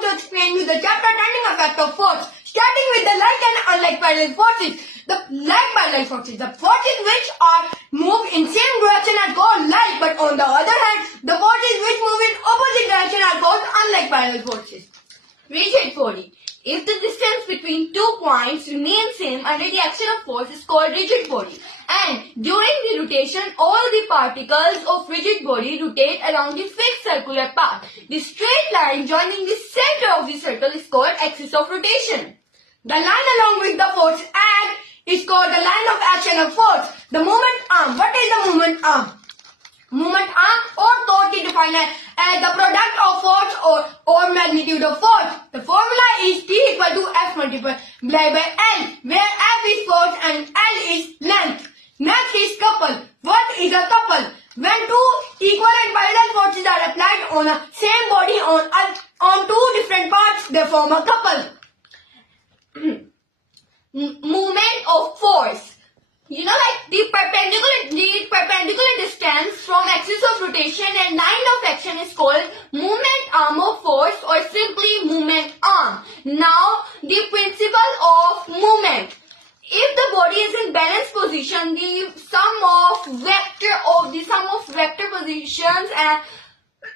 going to explain you the chapter turning effect of force, starting with the like and unlike parallel forces. The like parallel forces, the forces which are move in same direction are called like, but on the other hand, the forces which move in opposite direction are called unlike parallel forces. Rigid body. If the distance between 2 points remains same under the action of force is called rigid body. And during the rotation, all the particles of rigid body rotate along the fixed circular path. The straight line joining the center of the circle is called axis of rotation. The line along which the force acts is called the line of action of force. The moment arm. What is the moment arm? Moment arm or thought is defined as the product of force or magnitude of force. The formula is T equal to F multiplied by L, where F is force and L is length. Next is couple. What is a couple? When two equal and parallel forces are applied on a same body on two different parts, they form a couple. Movement of force. Like the perpendicular distance from axis of rotation and line of action is called movement arm of force or simply movement arm. Now, the principle of movement. If the body is in balanced position, the sum of vector positions and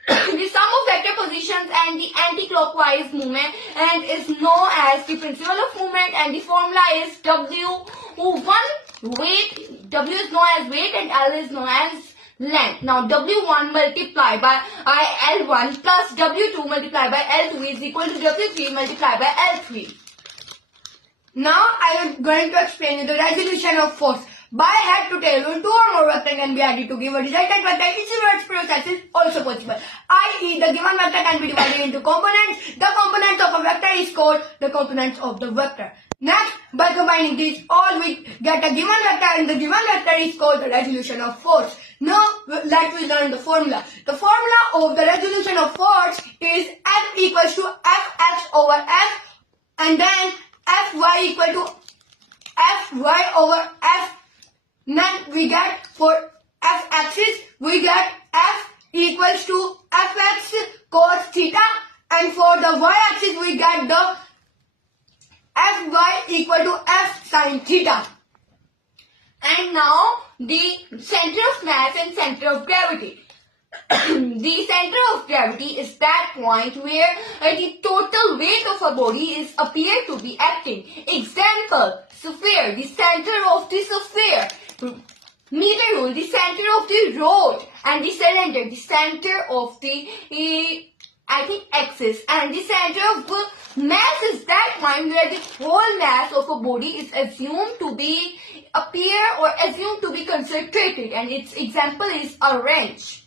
the sum of vector positions and the anti-clockwise movement and is known as the principle of movement, and the formula is W1 weight. W is known as weight and L is known as length. Now W1 multiplied by L1 plus W2 multiplied by L2 is equal to W3 multiplied by L3. Now I am going to explain you the resolution of force. By head to tail, when two or more vectors can be added to give a resultant vector, its process is also possible. I.e., the given vector can be divided into components. The components of a vector is called the components of the vector. Next, by combining these all, we get a given vector, and the given vector is called the resolution of force. Now, let's learn the formula. The formula of the resolution of force is F equals to Fx over F, and then Fy equal to Fy over F. Then we get for f-axis, we get f equals to fx cos theta, and for the y-axis we get the fy equal to f sin theta. And now the center of mass and center of gravity. The center of gravity is that point where the total weight of a body is appear to be acting. Example, sphere, the center of the sphere. Meter rule, the center of the rod, and the cylinder, the center of the axis, and the center of the mass is that point where the whole mass of a body is assumed to be concentrated, and its example is a wrench.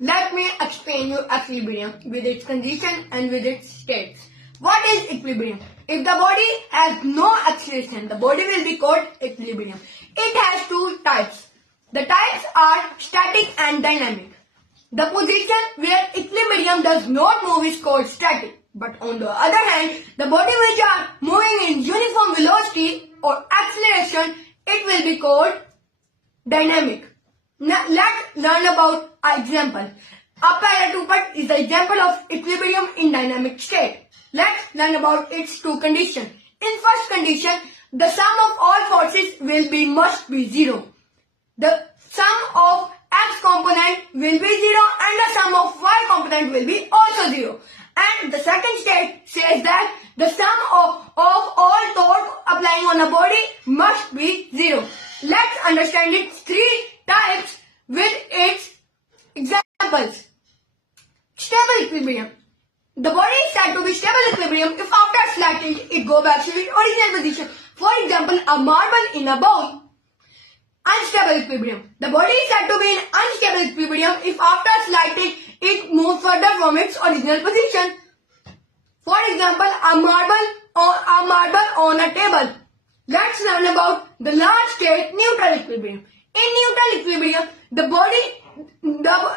Let me explain you equilibrium with its condition and with its states. What is equilibrium? If the body has no acceleration, the body will be called equilibrium. It has two types. The types are static and dynamic. The position where equilibrium does not move is called static. But on the other hand, the body which are moving in uniform velocity or acceleration, it will be called dynamic. Now let's learn about an example. A paratupat is the example of equilibrium in dynamic state. Let's learn about its two conditions. In first condition, the sum of all forces must be 0. The sum of x component will be 0 and the sum of y component will be also 0. And the second state says that the sum of all torque applying on a body must be 0. Let's understand its three types with its examples. Stable equilibrium. The body is said to be stable equilibrium if after sliding it goes back to its original position. For example, a marble in a bowl. Unstable equilibrium. The body is said to be in unstable equilibrium if after sliding it moves further from its original position. For example, a marble on a table. Let's learn about the last state, neutral equilibrium. In neutral equilibrium,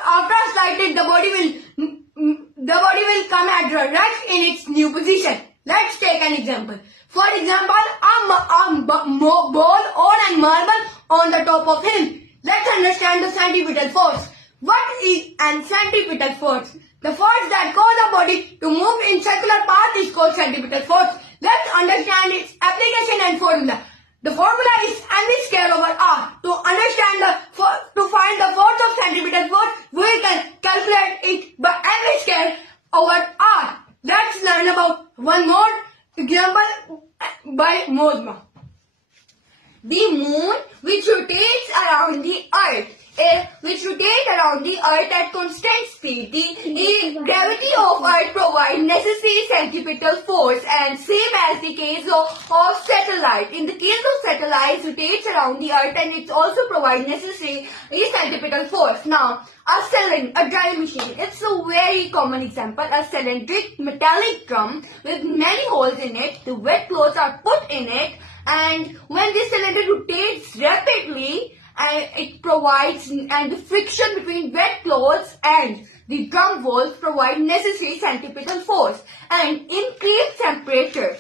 after sliding, the body will come at rest in its new position. Let's take an example. For example, a ball or a marble on the top of him. Let's understand the centripetal force. What is a centripetal force? The force that causes a body to move in circular path is called centripetal force. Let's understand its application and formula. The formula is mv square over r. To understand to find the force of centripetal force, we can calculate it by mv square over r. Let's learn about one more example by Mosma. The moon, which rotates around the earth, at constant speed. The gravity of earth provides necessary centripetal force, and same as the case of satellite. In the case of satellite, rotates around the earth and it also provides necessary centripetal force. Now, a drying machine. It's a very common example. A cylindric metallic drum with many holes in it. The wet clothes are put in it, and when this cylinder rotates rapidly, and the friction between wet clothes and the drum walls provide necessary centripetal force. And increased temperature,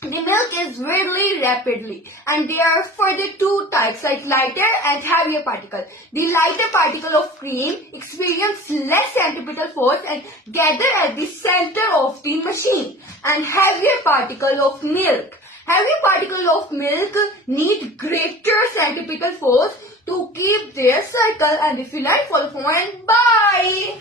the milk is really rapidly, and there are further two types like lighter and heavier particle. The lighter particle of cream experience less centripetal force and gather at the center of the machine, and heavier particle of milk. Heavy particles of milk need greater centripetal force to keep their circle. And if you like, follow for and bye.